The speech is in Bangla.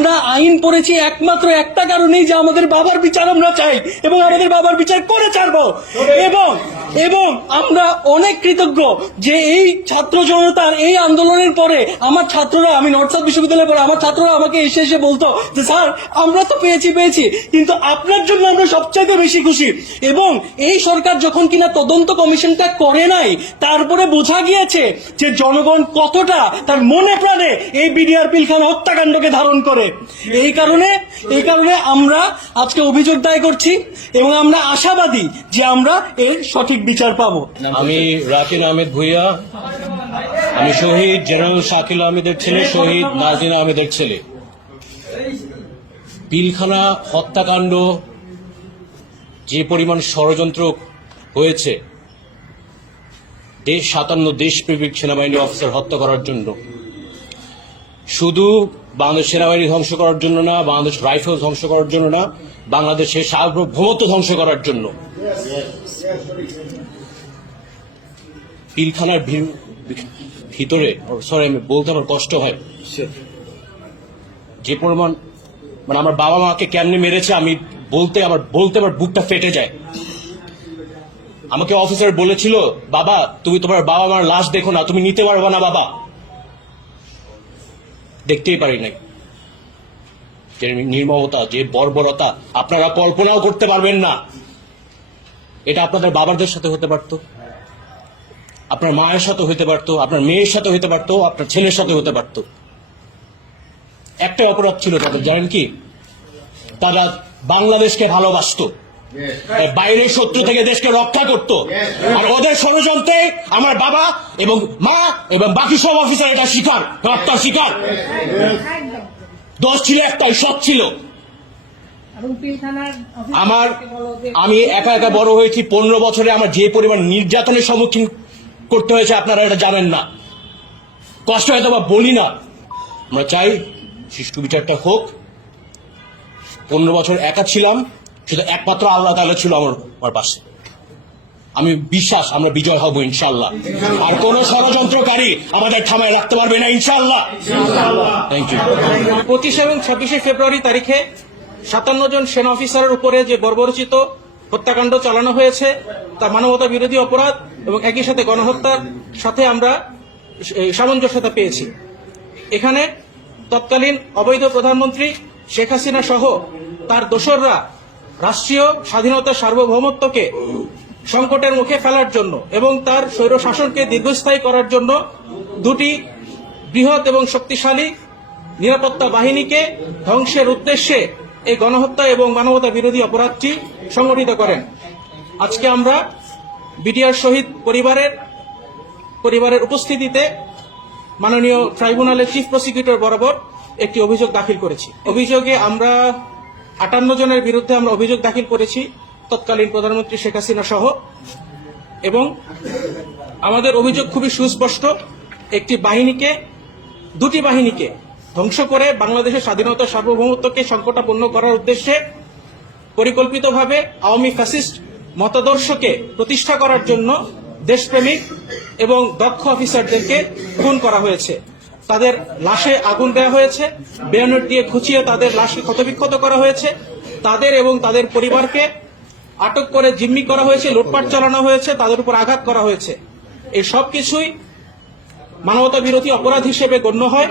আমরা আইন পড়েছি একমাত্র একটা কারণেই যে আমাদের বাবার বিচার আমরা চাই এবং আমাদের বাবার বিচার করে ছাড়বো। এবং এবং আমরা অনেক কৃতজ্ঞ যে এই ছাত্র জনতার এই আন্দোলনের পরে আমার ছাত্ররা, আমি নর্থ সাউথ বিশ্ববিদ্যালয়ে পড়ে আমার ছাত্ররা আমাকে এসে বলতো যে স্যার আমরা তো পেয়েছি কিন্তু আপনার জন্য আমরা সবচাইতে বেশি খুশি। এবং এই সরকার যখন কিনা তদন্ত কমিশনটা করে নাই, তারপরে বোঝা গিয়েছে যে জনগণ কতটা তার মনে প্রাণে এই বিডিআর পিলখানা হত্যাকাণ্ডকে ধারণ করে। এই কারণে আমরা আজকে অভিযোগ দায় করছি এবং আমরা আশাবাদী যে আমরা এর সঠিক বিচার পাবো। আমি রাকিন আহমেদ ভুইয়া, আমি শহীদ জেনারেল শাকিল আহমেদের ছেলে, শহীদ নাজনীন আহমেদের ছেলে। পিলখানা হত্যাকাণ্ড যে পরিমাণ ষড়যন্ত্র হয়েছে, 57 দেশপ্রেমিক সেনাবাহিনী অফিসার হত্যা করার জন্য, শুধু বাংলাদেশ সেনাবাহিনী ধ্বংস করার জন্য না, বাংলাদেশ রাইফেল ধ্বংস করার জন্য না, বাংলাদেশের সার্বভৌমত্ব ধ্বংস করার জন্য। পিলখানার ভিতরে, সরি আমি বলতে আমার কষ্ট হয়, যে পরিমাণ আমার বাবা মাকে কেমনে মেরেছে আমি বলতে আমার বুকটা ফেটে যায়। আমাকে অফিসার বলেছিল, বাবা তুমি তোমার বাবা মার লাশ দেখো না, তুমি নিতে পারবে না বাবা। দেখতেই পারি নাই। যে নির্মমতা, যে বর্বরতা আপনারা কল্পনাও করতে পারবেন না। এটা আপনাদের বাবাদের সাথে হতে পারতো, আপনার মায়ের সাথে হতে পারতো, আপনার মেয়ের সাথে হতে পারতো, আপনার ছেলের সাথে হতে পারতো। একটা অপরাধ ছিল তাদের, জানেন কি? তারা বাংলাদেশকে ভালোবাসতো, বাইরের শত্রু থেকে দেশকে রক্ষা করত। আর ওদের ষড়যন্ত্রে আমার বাবা এবং মা এবং বাকি সব অফিসার এটা শিকার, হত্যার শিকার। দোষ ছিল একটাই, সৎ ছিল। আমি একা একা বড় হয়েছি, 15 বছরে আমার যে পরিমাণ নির্যাতনের সম্মুখীন করতে হয়েছে আপনারা এটা জানেন না। কষ্ট হয়তো বা বলি না, আমরা চাই সুষ্ঠু বিচারটা হোক। 15 বছর একা ছিলাম, শুধু একমাত্র আল্লাহ তাআলা ছিল আমার পাশে। আমি বিশ্বাস আমরা বিজয় হব ইনশাআল্লাহ। আর কোন ষড়যন্ত্রকারী আমাদের থামায় রাখতে পারবে না ইনশাআল্লাহ। Thank you. 25 এবং 26 ফেব্রুয়ারি তারিখে 57 জন সেনা অফিসারের উপরে যে বর্বরচিত হত্যাকাণ্ড চালানো হয়েছে তা মানবতা বিরোধী অপরাধ এবং একই সাথে গণহত্যার সাথে আমরা সামঞ্জস্যতা পেয়েছি। এখানে তৎকালীন অবৈধ প্রধানমন্ত্রী শেখ হাসিনা সহ তার দোসররা রাষ্ট্রীয় স্বাধীনতা সার্বভৌমত্বকে সংকটের মুখে ফেলার জন্য এবং তার স্বৈর শাসনকে দীর্ঘস্থায়ী করার জন্য দুটি বৃহৎ এবং শক্তিশালী নিরাপত্তা বাহিনীকে ধ্বংসের উদ্দেশ্যে এই গণহত্যা এবং মানবতা বিরোধী অপরাধটি সংগঠিত করেন। আজকে আমরা বিডিআর শহীদ পরিবারের উপস্থিতিতে মাননীয় ট্রাইব্যুনালের চিফ প্রসিকিউটর বরাবর একটি অভিযোগ দাখিল করেছি। অভিযোগে আমরা 58 জনের বিরুদ্ধে আমরা অভিযোগ দাখিল করেছি, তৎকালীন প্রধানমন্ত্রী শেখ হাসিনা সহ। এবং আমাদের অভিযোগ খুবই সুস্পষ্ট, দুটি বাহিনীকে ধ্বংস করে বাংলাদেশের স্বাধীনতা সার্বভৌমত্বকে সংকটাপন্ন করার উদ্দেশ্যে পরিকল্পিতভাবে আওয়ামী ফ্যাসিস্ট মতাদর্শকে প্রতিষ্ঠা করার জন্য দেশপ্রেমিক এবং দক্ষ অফিসারদেরকে খুন করা হয়েছে। তাদের লাশে আগুন দেওয়া হয়েছে, বেয়নেট দিয়ে খুঁচিয়ে তাদের লাশকে ক্ষতবিক্ষত করা হয়েছে, তাদের এবং তাদের পরিবারকে আটক করে জিম্মি করা হয়েছে, লুটপাট চালানো হয়েছে, তাদের উপর আঘাত করা হয়েছে। এই সবকিছুই মানবতা বিরোধী অপরাধ হিসেবে গণ্য হয়।